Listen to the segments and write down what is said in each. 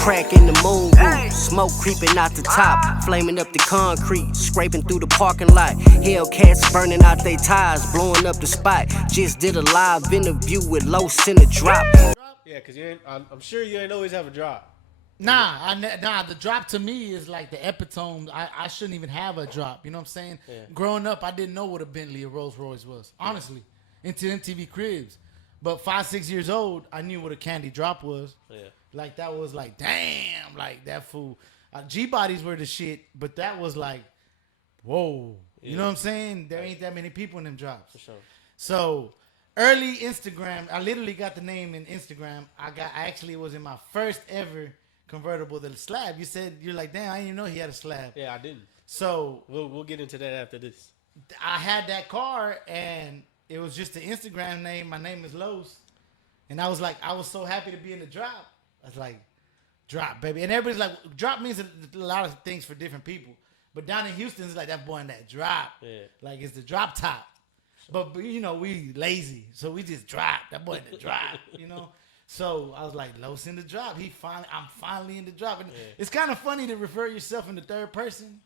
crack in the moon roof, smoke creeping out the top, flaming up the concrete, scraping through the parking lot. Hellcats burning out they tires, blowing up the spot. Just did a live interview with Los in the drop. Yeah, cause I'm sure you ain't always have a drop. Nah, the drop to me is like the epitome. I shouldn't even have a drop. You know what I'm saying? Yeah. Growing up, I didn't know what a Bentley or Rolls Royce was, honestly, until MTV Cribs. But 5-6 years old, I knew what a candy drop was. Yeah. Like, that was like, damn, like that fool. G-bodies were the shit, but that was like, whoa. You know what I'm saying? There ain't that many people in them drops. For sure. So, early Instagram, I literally got the name in Instagram. It was in my first ever convertible, the slab. You're like, damn, I didn't even know he had a slab. Yeah, I didn't. So we'll get into that after this. I had that car, and it was just the Instagram name. My name is Los, and I was so happy to be in the drop. I was like, drop, baby, and everybody's like, drop means a lot of things for different people. But down in Houston, it's like that boy in that drop. Yeah. Like it's the drop top. But you know, we lazy, so we just drop. That boy in the drop, you know. So I was like, Los in the drop. I'm finally in the drop. And it's kind of funny to refer yourself in the third person.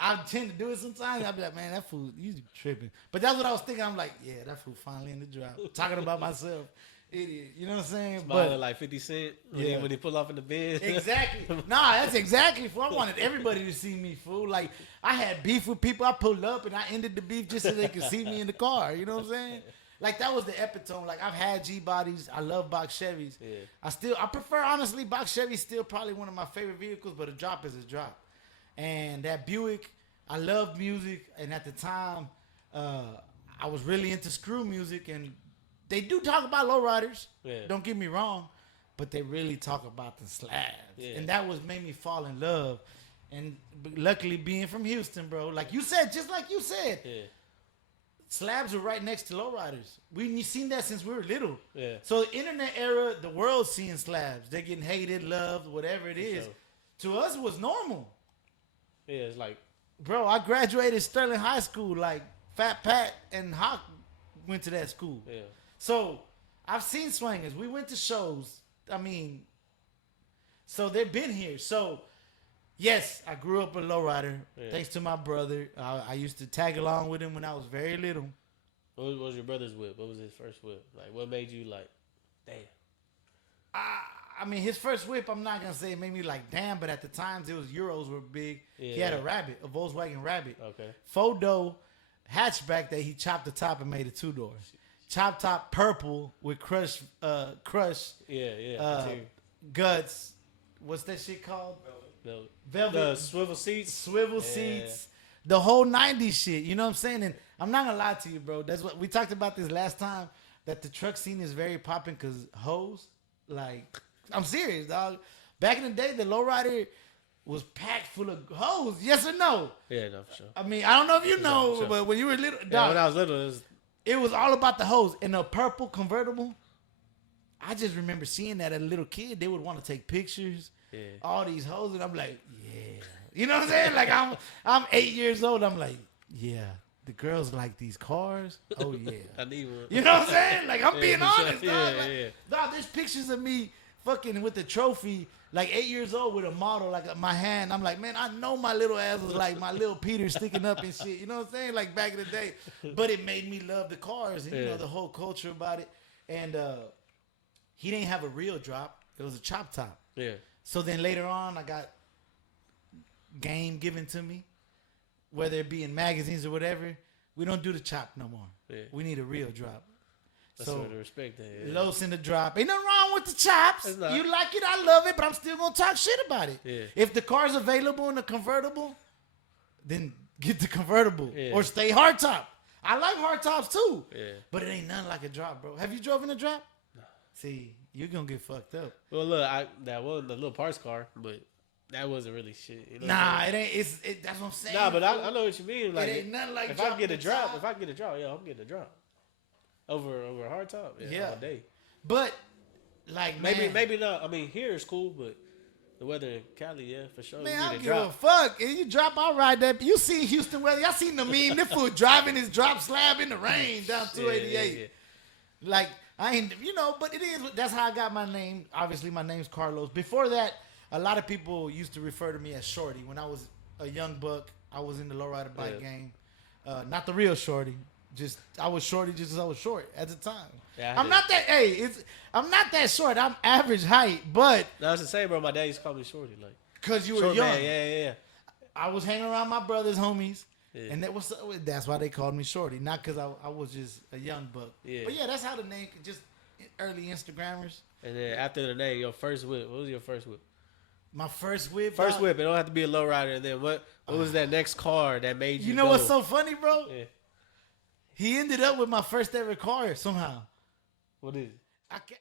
I tend to do it sometimes. I'll be like, man, that fool, you tripping. But that's what I was thinking. I'm like, yeah, that fool finally in the drop. Talking about myself. Idiot. You know what I'm saying? Smiling like 50 Cent when he pull off in the Benz. Exactly. Nah, that's exactly, fool. I wanted everybody to see me, fool. Like, I had beef with people. I pulled up and I ended the beef just so they could see me in the car. You know what I'm saying? Like, that was the epitome. Like, I've had G-bodies. I love box Chevys. Yeah. I prefer, honestly, box Chevy's still probably one of my favorite vehicles, but a drop is a drop. And that Buick, I love music. And at the time, I was really into screw music. And they do talk about lowriders. Yeah. Don't get me wrong. But they really talk about the slabs. Yeah. And that made me fall in love. And luckily, being from Houston, bro, like you said, just like you said. Yeah. Slabs are right next to lowriders. We've seen that since we were little. Yeah. So the internet era, the world's seeing slabs. They're getting hated, loved, whatever it is. Sure. To us, it was normal. Yeah, it's like, bro, I graduated Sterling High School. Like Fat Pat and Hawk went to that school. Yeah. So I've seen swingers. We went to shows. I mean, so they've been here. So. Yes, I grew up a lowrider. Yeah. Thanks to my brother. I used to tag along with him when I was very little. What was your brother's whip? What was his first whip? Like, what made you like, damn? I mean, his first whip, I'm not going to say it made me like, damn, but at the times, Euros were big. Yeah. He had a Rabbit, a Volkswagen Rabbit. Okay. Four-door hatchback that he chopped the top and made a two-door. Chop top purple with crush. Yeah. Guts. What's that shit called? Velvet. The swivel seats. The whole 90s shit. You know what I'm saying? And I'm not going to lie to you, bro. That's what we talked about this last time, that the truck scene is very popping because hoes, like, I'm serious, dog. Back in the day, the lowrider was packed full of hoes. Yes or no? Yeah, no, for sure. I mean, I don't know if you know, sure. But when you were little, dog, when I was little, it was all about the hoes. In a purple convertible, I just remember seeing that as a little kid. They would want to take pictures. Yeah. All these hoes, and I'm like, yeah. You know what I'm saying? Like, I'm 8 years old. I'm like, yeah. The girls like these cars. Oh, yeah. I need one. You know what I'm saying? Like, I'm being honest, sure. dog. Dog, there's pictures of me fucking with the trophy, like 8 years old with a model, like my hand. I'm like, man, I know my little ass was like my little Peter sticking up and shit. You know what I'm saying? Like, back in the day. But it made me love the cars and, you know, the whole culture about it. And he didn't have a real drop. It was a chop top. Yeah. So then later on, I got game given to me, whether it be in magazines or whatever. We don't do the chop no more. Yeah. We need a real drop. That's sort of respect that. Yeah. Los in the drop. Ain't nothing wrong with the chops. You like it, I love it, but I'm still going to talk shit about it. Yeah. If the car's available in a convertible, then get the convertible or stay hard top. I like hard tops too, but it ain't nothing like a drop, bro. Have you drove in a drop? No. See, you're going to get fucked up. Well, look, that was the little parts car, but that wasn't really shit. You know it ain't. That's what I'm saying. Nah, but I know what you mean. Like, it ain't nothing like if I get a drop, yeah, I'm getting a drop. Over a hard top, all day. But, like, maybe not. I mean, here it's cool, but the weather in Cali, for sure. Man, I don't give a fuck. If you drop, I'll ride that. You see Houston weather. Y'all seen the meme. This fool driving his drop slab in the rain down 288. Like, I ain't, but it is. That's how I got my name. Obviously, my name's Carlos. Before that, a lot of people used to refer to me as Shorty. When I was a young buck, I was in the lowrider bike game. Not the real Shorty. I was Shorty just as I was short at the time. Yeah, I'm not that. Hey, I'm not that short. I'm average height, but No, I was the same, bro. My dad used to call me Shorty, like because you were short young, man. Yeah. I was hanging around my brother's homies. Yeah. And that's why they called me Shorty, not because I was just a young buck. Yeah. But yeah, that's how the name, just early Instagrammers. And then after the name, your first whip. What was your first whip? My first whip. First whip. It don't have to be a lowrider. And then what was that next car that made you? You know go? what's so funny, bro? Yeah. He ended up with my first ever car somehow. What is it? I can't,